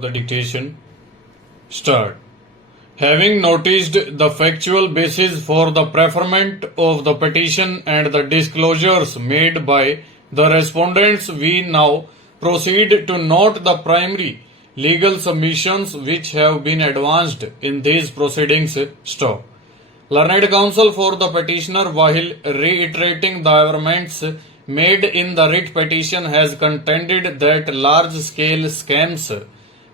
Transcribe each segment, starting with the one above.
The dictation. Start. Having noticed the factual basis for the preferment of the petition and the disclosures made by the respondents, we now proceed to note the primary legal submissions which have been advanced in these proceedings. Stop. Learned counsel for the petitioner, while reiterating the arguments made in the writ petition, has contended that large-scale scams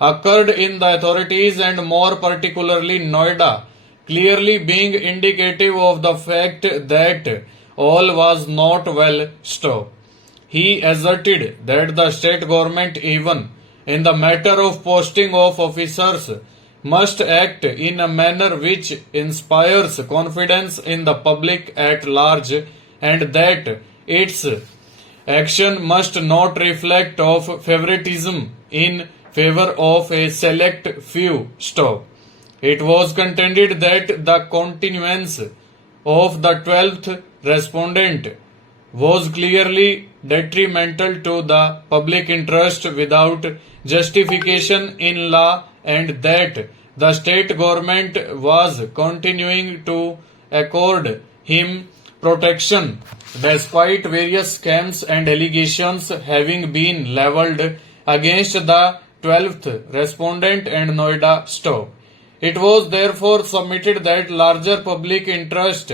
occurred in the authorities and more particularly Noida, clearly being indicative of the fact that all was not well stopped. He asserted that the state government, even in the matter of posting of officers, must act in a manner which inspires confidence in the public at large, and that its action must not reflect of favoritism in favor of a select few. Stop. It was contended that the continuance of the 12th respondent was clearly detrimental to the public interest without justification in law, and that the state government was continuing to accord him protection despite various scams and allegations having been leveled against the 12th respondent and Noida Stop. It was therefore submitted that larger public interest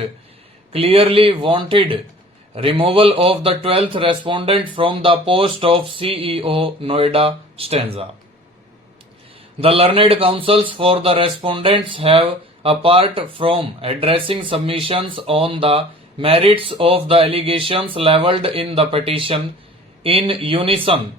clearly wanted removal of the 12th respondent from the post of CEO Noida Stanza. The learned counsels for the respondents have, apart from addressing submissions on the merits of the allegations levelled in the petition, in unison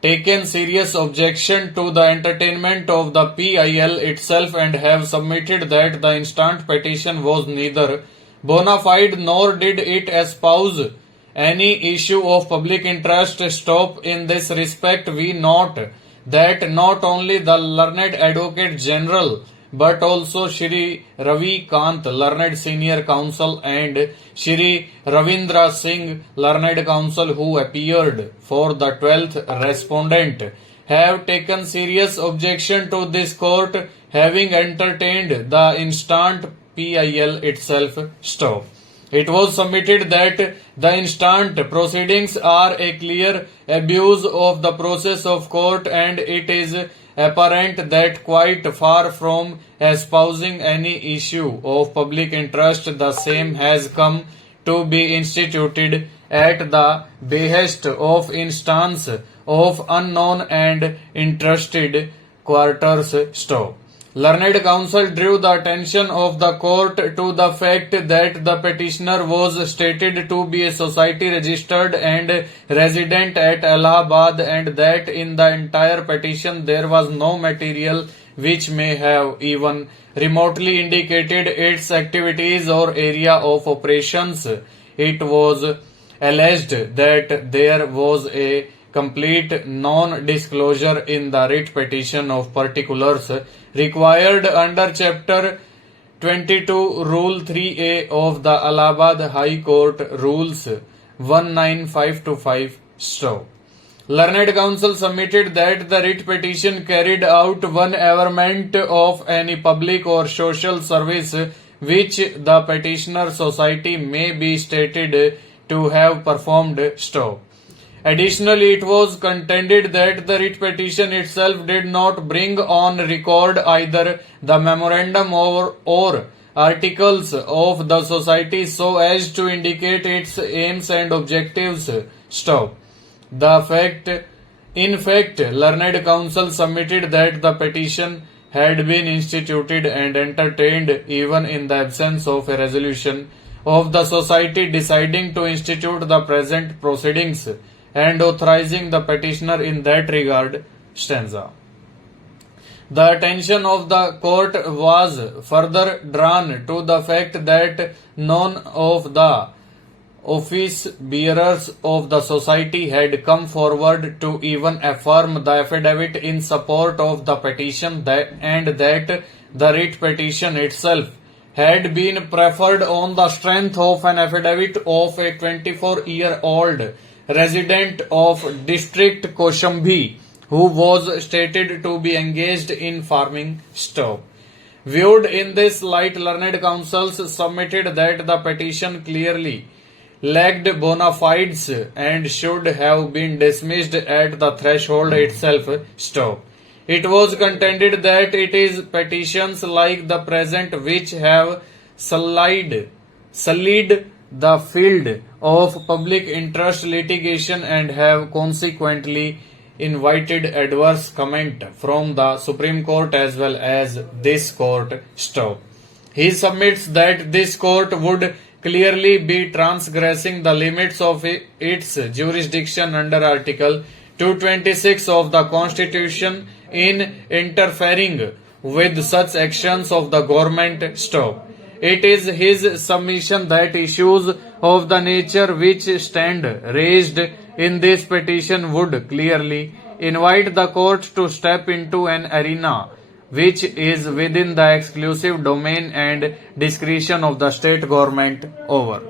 taken serious objection to the entertainment of the PIL itself, and have submitted that the instant petition was neither bona fide nor did it espouse any issue of public interest. Stop. In this respect, we note that not only the learned Advocate General but also Shri Ravi Kant, learned senior counsel, and Shri Ravindra Singh, learned counsel, who appeared for the 12th respondent, have taken serious objection to this court having entertained the instant PIL itself. Stop. It was submitted that the instant proceedings are a clear abuse of the process of court, and it is apparent that quite far from espousing any issue of public interest, the same has come to be instituted at the behest of instance of unknown and interested quarters. Stop. Learned counsel drew the attention of the court to the fact that the petitioner was stated to be a society registered and resident at Allahabad, and that in the entire petition there was no material which may have even remotely indicated its activities or area of operations. It was alleged that there was a complete non-disclosure in the writ petition of particulars required under Chapter 22 Rule 3A of the Allahabad High Court Rules 19525. Stop. Learned counsel submitted that the writ petition carried out one averment of any public or social service which the petitioner society may be stated to have performed. Stop. Additionally, it was contended that the writ petition itself did not bring on record either the memorandum or articles of the society so as to indicate its aims and objectives. Stop. In fact, learned counsel submitted that the petition had been instituted and entertained even in the absence of a resolution of the society deciding to institute the present proceedings and authorizing the petitioner in that regard. Stanza. The attention of the court was further drawn to the fact that none of the office bearers of the society had come forward to even affirm the affidavit in support of the petition, and that the writ petition itself had been preferred on the strength of an affidavit of a 24-year-old resident of district Koshambi, who was stated to be engaged in farming, stop. Viewed in this light, learned counsels submitted that the petition clearly lacked bona fides and should have been dismissed at the threshold itself, stop. It was contended that it is petitions like the present which have sullied the field of public interest litigation and have consequently invited adverse comment from the Supreme Court as well as this court, stop. He submits that this court would clearly be transgressing the limits of its jurisdiction under Article 226 of the Constitution in interfering with such actions of the government, stop. It is his submission that issues of the nature which stand raised in this petition would clearly invite the court to step into an arena which is within the exclusive domain and discretion of the state government. Over.